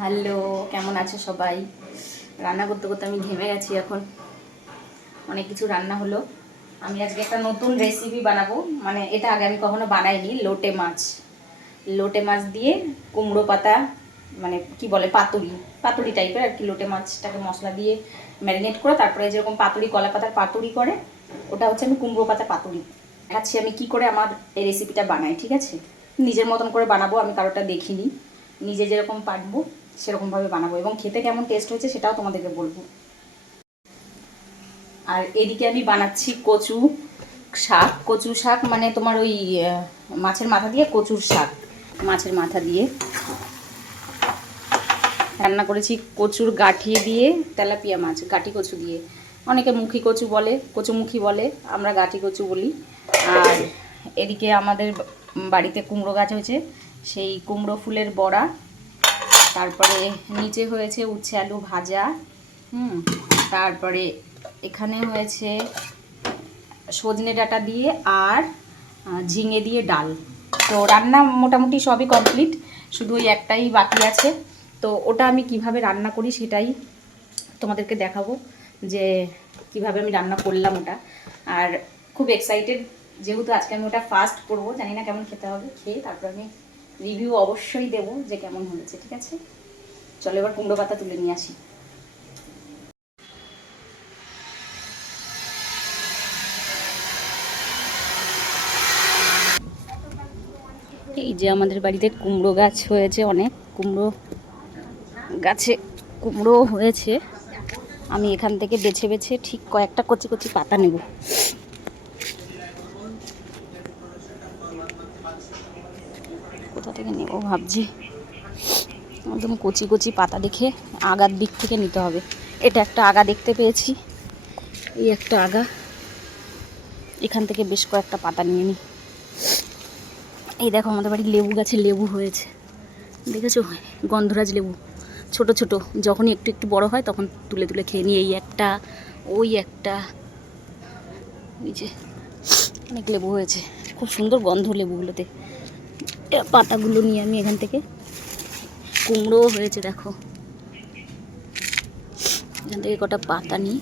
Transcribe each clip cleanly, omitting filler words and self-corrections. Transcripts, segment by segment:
Hello, কেমন আছো সবাই? রান্না করতে করতে আমি ঘেমে গেছি এখন। অনেক কিছু রান্না হলো। আমি আজকে একটা নতুন রেসিপি বানাবো, মানে এটা আগে আমি কখনো বানাইনি। লোটে মাছ, লোটে মাছ দিয়ে কুমড়ো পাতা, মানে কি বলে পাতুরি, পাতুরি টাইপের আর কি। লোটে মাছটাকে মশলা দিয়ে ম্যারিনেট করে তারপরে যেরকম পাতুরি, কলা পাতার পাতুরি করে, ওটা হচ্ছে আমি কুমড়ো পাতা পাতুরি দেখাচ্ছি আমি কি করে আমার এই রেসিপিটা বানাই। ঠিক আছে, নিজের মতন করে বানাবো, আমি কারোটা দেখিনি। নিজে যেরকম পারবো সেরকমভাবে বানাবো এবং খেতে কেমন টেস্ট হয়েছে সেটাও তোমাদেরকে বলবো। আর এদিকে আমি বানাচ্ছি কচু শাক। কচু শাক মানে তোমার ওই মাছের মাথা দিয়ে কচুর শাক, মাছের মাথা দিয়ে রান্না করেছি। কচুর গাঁঠি দিয়ে তেলাপিয়া মাছ, গাঁটি কচু দিয়ে। অনেকে মুখী কচু বলে, কচুমুখী বলে, আমরা গাঁটি কচু বলি। আর এদিকে আমাদের বাড়িতে কুমড়ো গাছ হয়েছে, সেই কুমড়ো ফুলের বড়া। তারপরে নিচে হয়েছে উচ্ছে আলু ভাজা। তারপরে এখানে হয়েছে সজনে ডাঁটা দিয়ে আর ঝিঙে দিয়ে ডাল। তো রান্না মোটামুটি সবই কমপ্লিট, শুধু ওই একটাই বাকি আছে। তো ওটা আমি কিভাবে রান্না করি সেটাই তোমাদেরকে দেখাবো, যে কিভাবে আমি রান্না করলাম ওটা। আর খুব এক্সাইটেড, যেহেতু আজকে আমি ওটা ফার্স্ট করবো, জানি না কেমন খেতে হবে। খেয়ে তারপর আমি রিভিউ অবশ্যই দেবো যে কেমন হয়েছে। ঠিক আছে, চলো এবার কুমড়ো পাতা তুলে নিয়ে আসি। এই যে আমাদের বাড়িতে কুমড়ো গাছ হয়েছে, অনেক কুমড়ো গাছে কুমড়ো হয়েছে। আমি এখান থেকে বেছে বেছে ঠিক কয়েকটা কচি কচি পাতা নেব। কোথা থেকে নেব ভাবছি, একদম কচি কচি পাতা দেখে আগার দিক থেকে নিতে হবে। এটা একটা আগা দেখতে পেয়েছি, এই একটা আগা, এখান থেকে বেশ কয়েকটা পাতা নিয়ে নিই। এই দেখো আমাদের বাড়ির লেবু গাছে লেবু হয়েছে, দেখেছো? গন্ধরাজ লেবু, ছোট ছোট, যখনই একটু একটু বড় হয় তখন তুলে তুলে খেয়ে নিই। এই একটা, ওই একটা, এই যে অনেক লেবু হয়েছে, খুব সুন্দর গন্ধ লেবুগুলোতে। পাতাগুলো নিয়ে আমি এখান থেকে, কুমড়োও হয়েছে দেখো, এখান থেকে কটা পাতা নিই।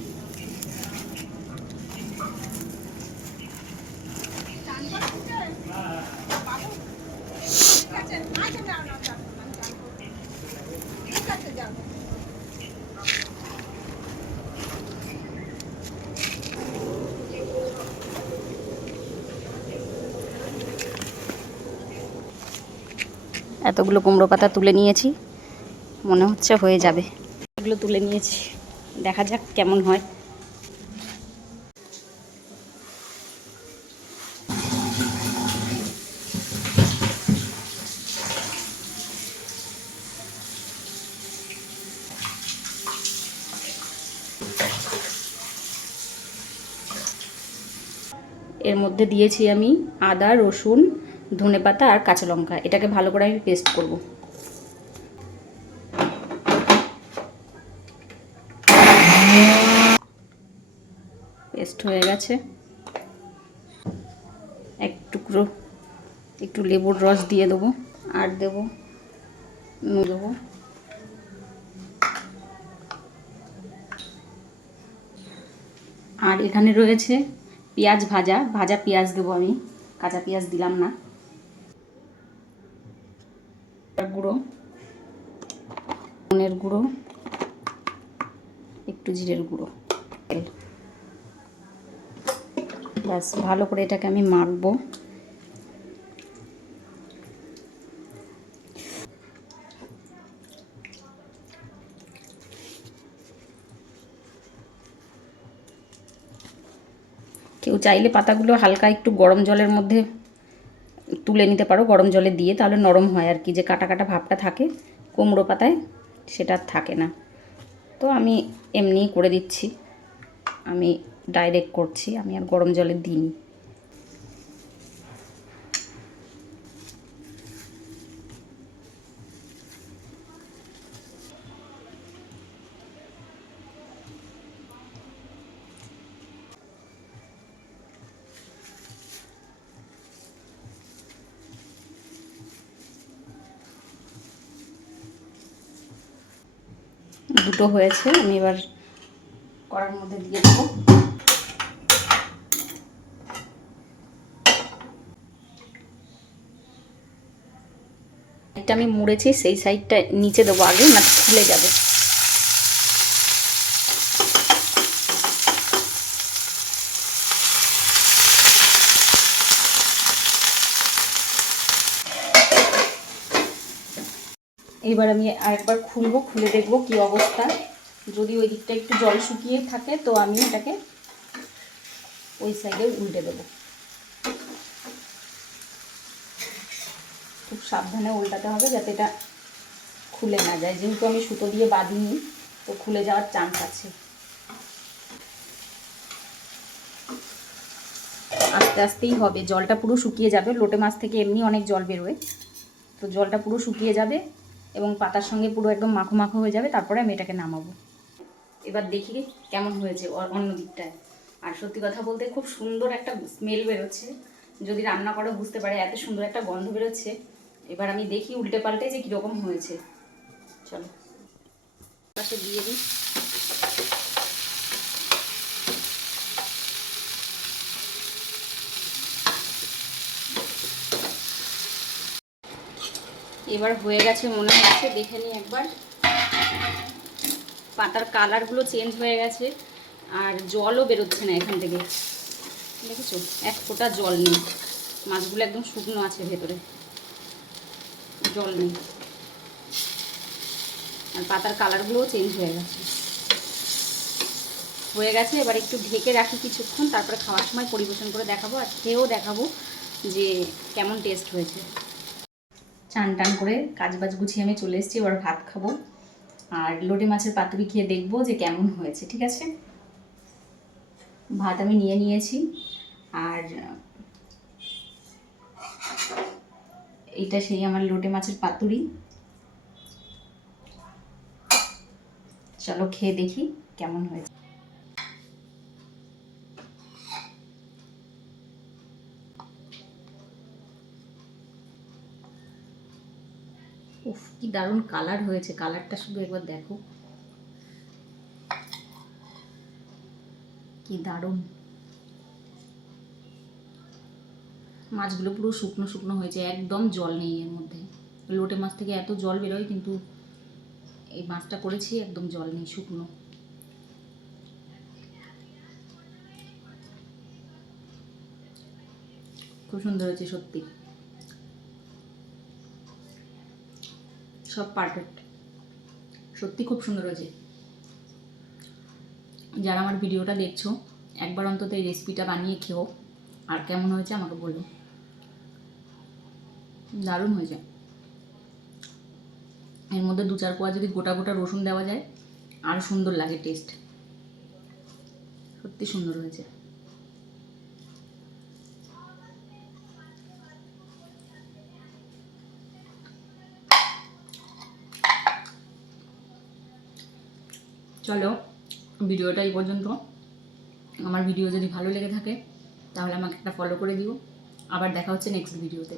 এতগুলো কুমড়ো পাতা তুলে নিয়েছি, মনে হচ্ছে হয়ে যাবে। এগুলো তুলে নিয়েছি, দেখা যাক কেমন হয়। এর মধ্যে দিয়েছি আমি আদা, রসুন, ধনেপাতা আর কাঁচা লঙ্কা। এটাকে ভালো করে আমি পেস্ট করব। পেস্ট হয়ে গেছে। এক টুকরো একটু লেবুর রস দিয়ে দেবো, আর দেবো নুন, দেবো আর এখানে রয়েছে পেঁয়াজ ভাজা, ভাজা পেঁয়াজ দেবো আমি, কাঁচা পেঁয়াজ দিলাম না। গুঁড়ো, ধনের গুঁড়ো, একটু জিরের গুঁড়ো, ব্যাস ভালো করে এটাকে আমি মাখবো। কেউ চাইলে পাতাগুলো হালকা একটু গরম জলের মধ্যে তুলে নিতে পারো, গরম জলে দিয়ে, তাহলে নরম হয় আর কি। যে কাটা কাটা ভাবটা থাকে কুমড়ো পাতায় সেটা থাকে না। তো আমি এমনিই করে দিচ্ছি, আমি ডাইরেক্ট করছি, আমি আর গরম জলে দিইনি। দুটো হয়েছে, আমি এবার কড়ার মধ্যে দিয়ে দেবো। সাইডটা আমি মুড়েছি, সেই সাইডটা নিচে দেবো আগে, না খুলে যাবে। এবার আমি আরেকবার খুলবো, খুলে দেখবো কি অবস্থা। যদি ওই দিকটা একটু জল শুকিয়ে থাকে তো আমি এটাকে ওই সাইডে উল্টে দেবো। খুব সাবধানে উল্টাতে হবে যাতে এটা খুলে না যায়, যেহেতু আমি সুতো দিয়ে বাঁধিনি তো খুলে যাওয়ার চান্স আছে। আস্তে আস্তেই হবে, জলটা পুরো শুকিয়ে যাবে। লোটে মাছ থেকে এমনি অনেক জল বেরোয়, তো জলটা পুরো শুকিয়ে যাবে এবং পাতার সঙ্গে পুরো একদম মাখো মাখো হয়ে যাবে। তারপরে আমি এটাকে নামাবো। এবার দেখি কেমন হয়েছে অন্য দিকটায়। আর সত্যি কথা বলতে খুব সুন্দর একটা স্মেল বেরোচ্ছে, যদি রান্না করে বুঝতে পারে, এত সুন্দর একটা গন্ধ বেরোচ্ছে। এবার আমি দেখি উল্টে পাল্টে যে কীরকম হয়েছে। চলো পাশে দিয়ে দিই। এবার হয়ে গেছে মনে হচ্ছে, দেখে নিই একবার। পাতার কালারগুলো চেঞ্জ হয়ে গেছে আর জলও বেরোচ্ছে না এখান থেকে, দেখেছো? এক ফোঁটা জল নেই, মাছগুলো একদম শুকনো আছে, ভেতরে জল নেই। আর পাতার কালারগুলোও চেঞ্জ হয়ে গেছে। এবার একটু ঢেকে রাখি কিছুক্ষণ, তারপরে খাওয়ার সময় পরিবেশন করে দেখাবো আর খেয়েও দেখাবো যে কেমন টেস্ট হয়েছে। চান টান করে কাজবাজ গুছিয়ে আমি চলে এসেছি, এবার ভাত খাবো আর লোটে মাছের পাতুরি খেয়ে দেখবো যে কেমন হয়েছে। ঠিক আছে, ভাত আমি নিয়ে নিয়েছি আর এটা সেই আমার লোটে মাছের পাতুরি। চলো খেয়ে দেখি কেমন হয়েছে। উফ, কি দারুণ কালার হয়েছে, কালারটা শুধু একবার দেখো, কি দারুণ। মাছগুলো পুরো শুকনো শুকনো হয়েছে, একদম জল নেই এর মধ্যে। লোটে মাছ থেকে এত জল বেরোয়, কিন্তু এই মাছটা করেছি একদম জল নেই, শুকনো। খুব সুন্দর হয়েছে সত্যি, সব পারফেক্ট, সত্যি খুব সুন্দর হয়েছে। যারা আমার ভিডিওটা দেখছো একবার অন্তত এই রেসিপিটা বানিয়ে খেও, আর কেমন হয়েছে আমাকে বলো। দারুণ হয়েছে। এর মধ্যে 2-4 কোয়া যদি গোটা গোটা রসুন দেওয়া যায় আরও সুন্দর লাগে টেস্ট, সত্যি সুন্দর হয়েছে। চলো ভিডিওটা এই পর্যন্ত। আমার ভিডিও যদি ভালো লেগে থাকে তাহলে আমাকে একটা ফলো করে দিও। আবার দেখা হচ্ছে নেক্সট ভিডিওতে।